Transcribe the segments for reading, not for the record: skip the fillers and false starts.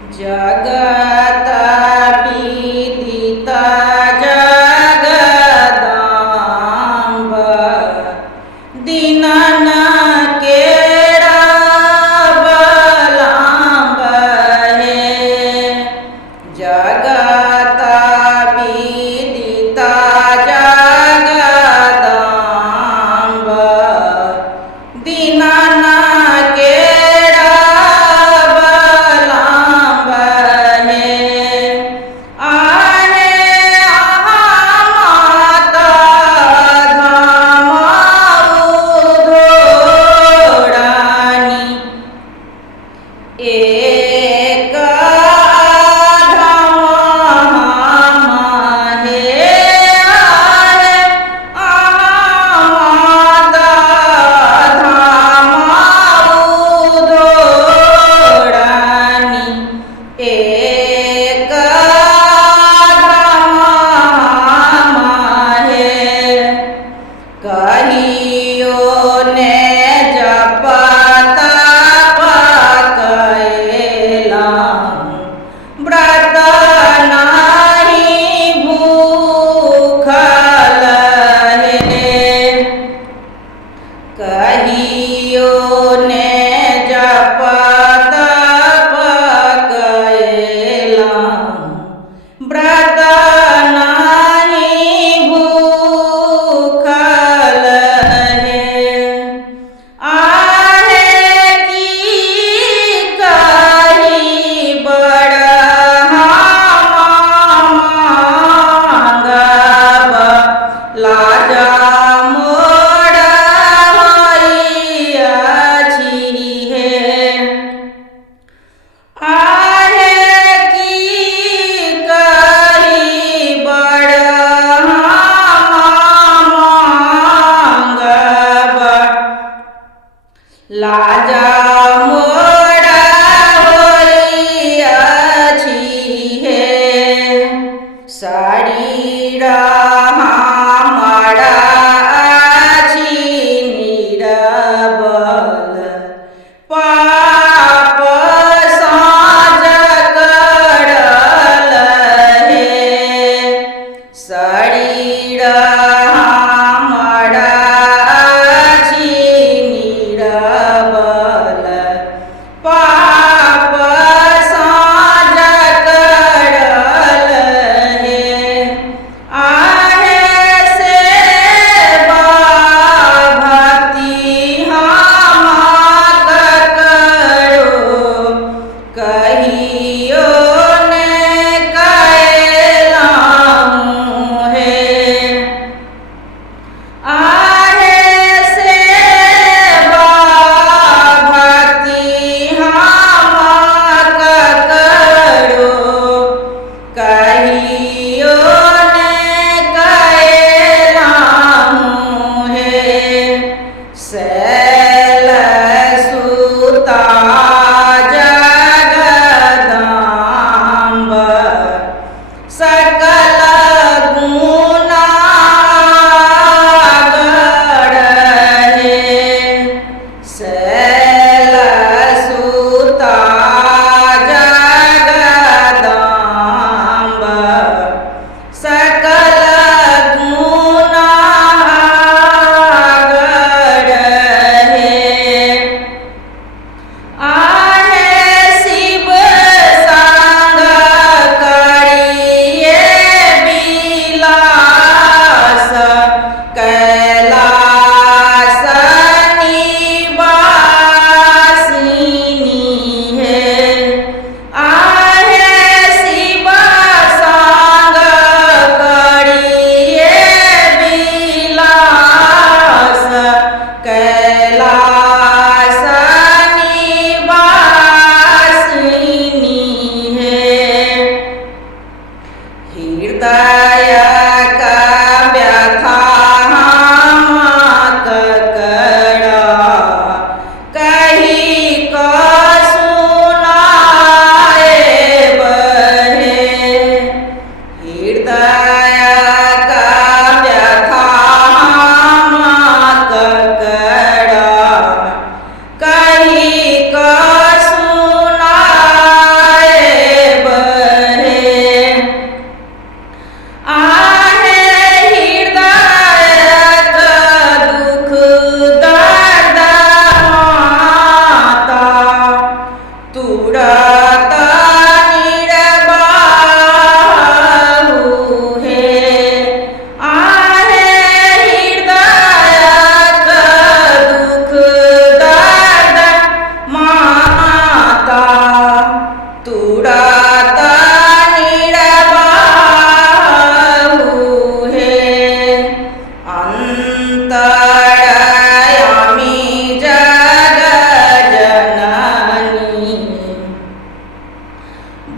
जगत विदिता जगदांब दीनन केड़ा बलांब है। जगत विदिता जगदांब दीनन केड़ा बलांब है। आहे माता धामाउधोड़ानी एक धाम है। आहे माता धामाउधोड़ानी एक धाम है। कहियो ने जप तप कैल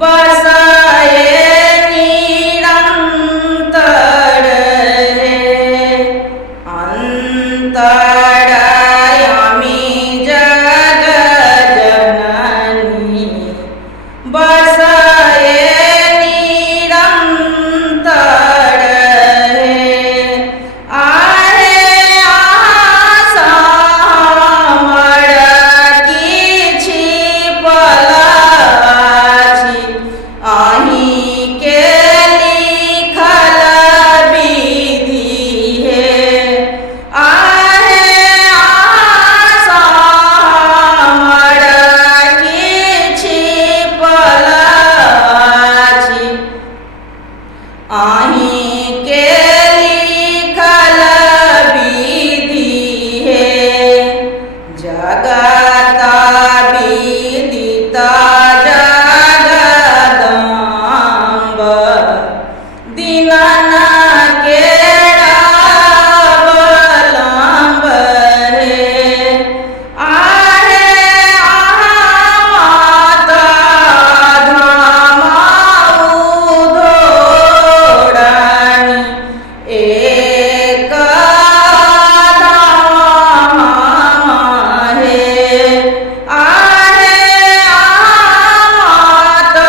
बसाये निरंतर हे अंतरायामी जग जननी बसाये निरंतर हे आहे आसा मडकीची पलाची आही केली खलबिधी हे आहे आसा मडकीची पलाची आही केली खलबिधी हे जगता विदिता जगदंब दीनन केळावलंब हे आहे माता धामाऊधोडानी एक धाम हे आहे माता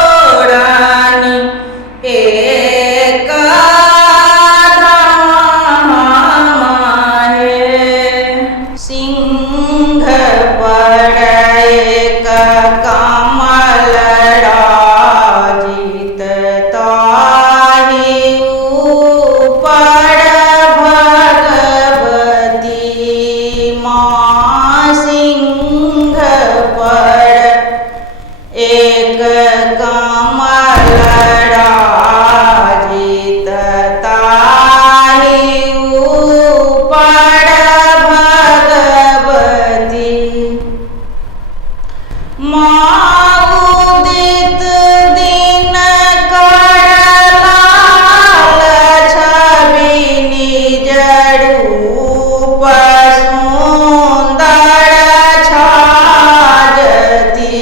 धामाऊधोडानी एक धाम हे सिंह पड़ैक कमल राजित ताहि ऊपर भगवती माँ सिंह पड़ एक कमल राजित ताहि ऊपर भगवती माउदित दिन करलाल छवि निज रूप सुंदर छाजती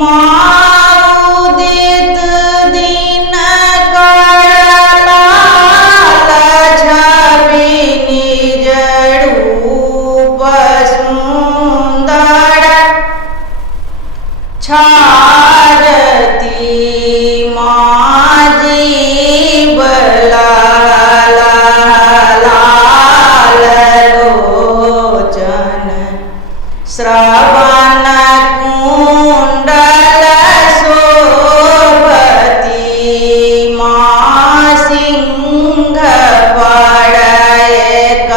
माउदित दिन करलाल छवि निज रूप सुंदर छाजती माँ जीव लाल लोचन श्रवण कुंडल शोभती माँ सिंह पड़ एक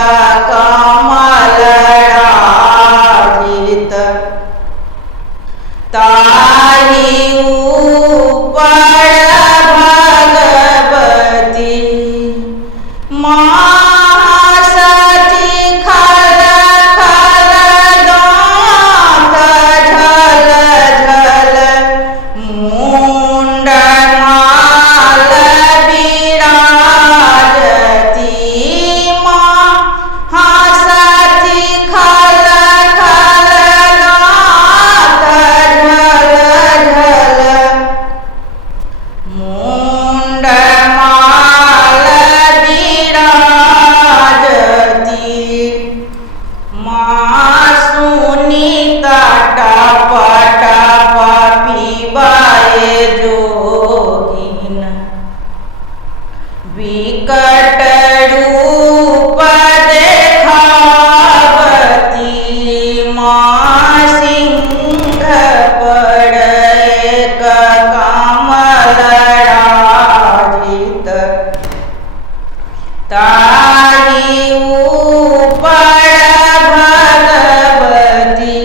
कमल राजित ताहि ऊपर भगवती महासती खल खल दांत झल झल मुंड माल विराजती महासती खल खल दांत झल झल मुंड माल विराजती माँ सुनीता टप टप पीबाए जोगिन विकट रूप देखावती माँ सिंह पड़ एक कमल राजित ताहि ऊपर भगवती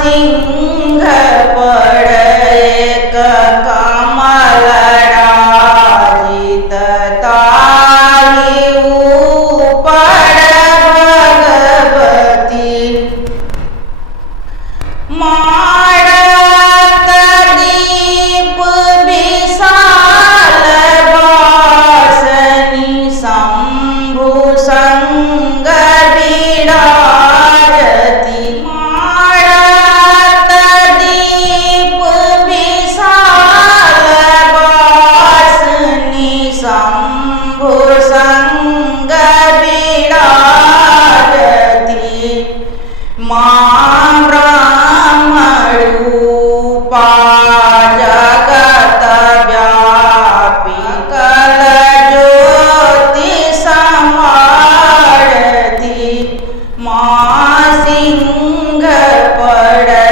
सिंह पड़े कमल राजित ताहि ऊपर भगवती मारत दीप विशाल वासनी शंभु संग विराजती मारत दीप विशाल वासनी शंभु संग विराजती मां ब्रह्मरूपा जगत व्यापी कल ज्योति समारती मां सिंह पड़े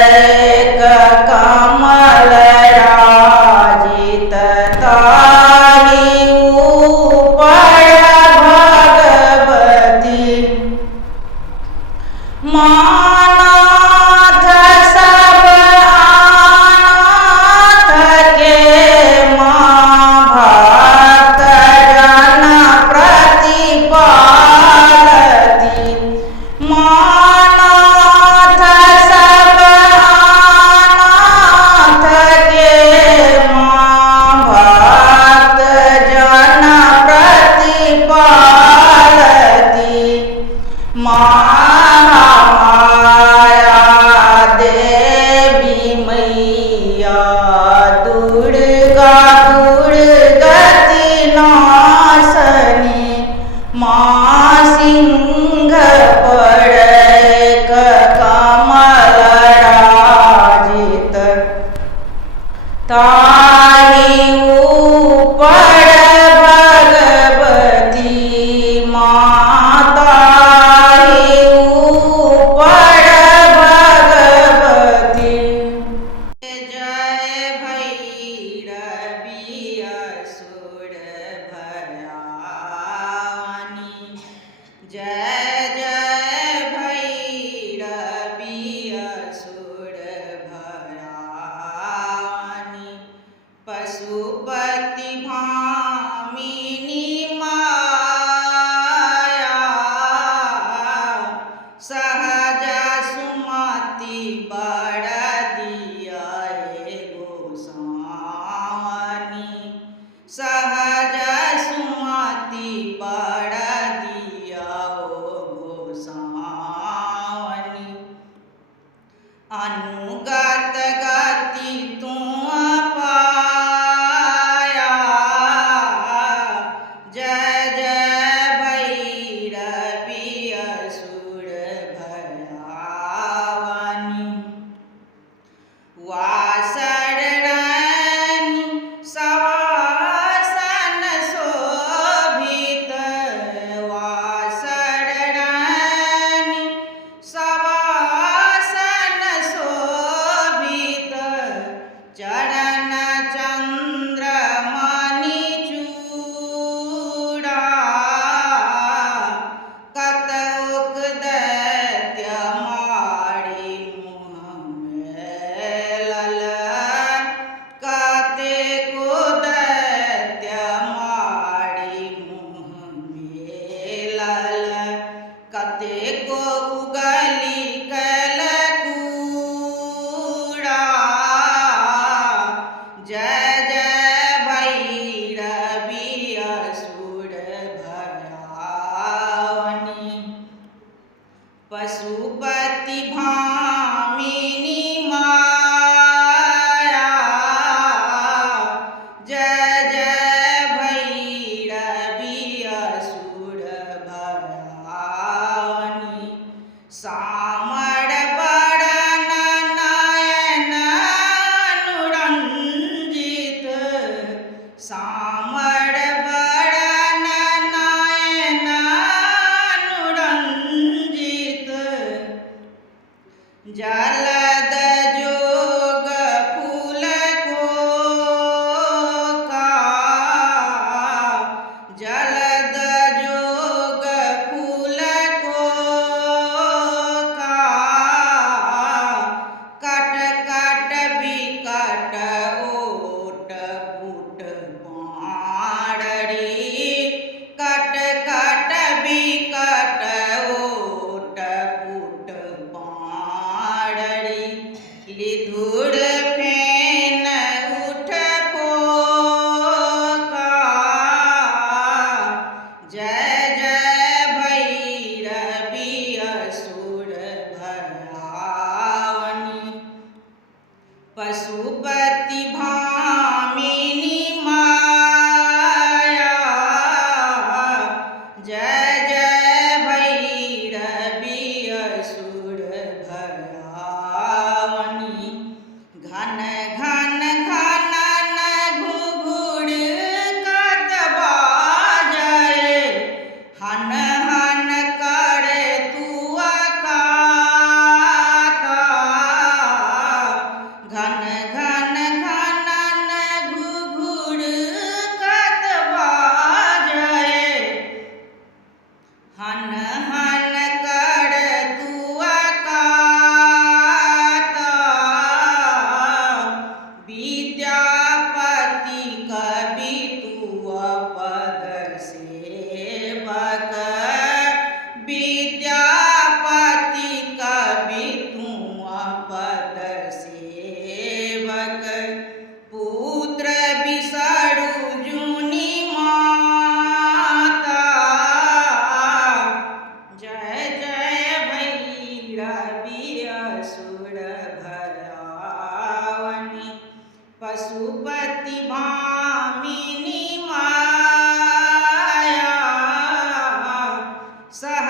कमल राजित ताहि ऊपर भगवती मानाथ सब आनाथ के मां भक्त जन प्रतिपालती मानाथ सब आनाथ के मां भक्त जन प्रतिपालती महामाया देवी मैया दुर्गा दुर्गति नाशनी मां सिंह पड़े कमल राजित ताहि ऊपर भगवती माता ऊपर भगवती जय भैरवी असुर भयानी जय जय भैरवी असुर भयानी पशुपति भामिनी माया सहज सुमति बड़ दिया गोसावनी सहज सुमति बड़ दिया ओ सहा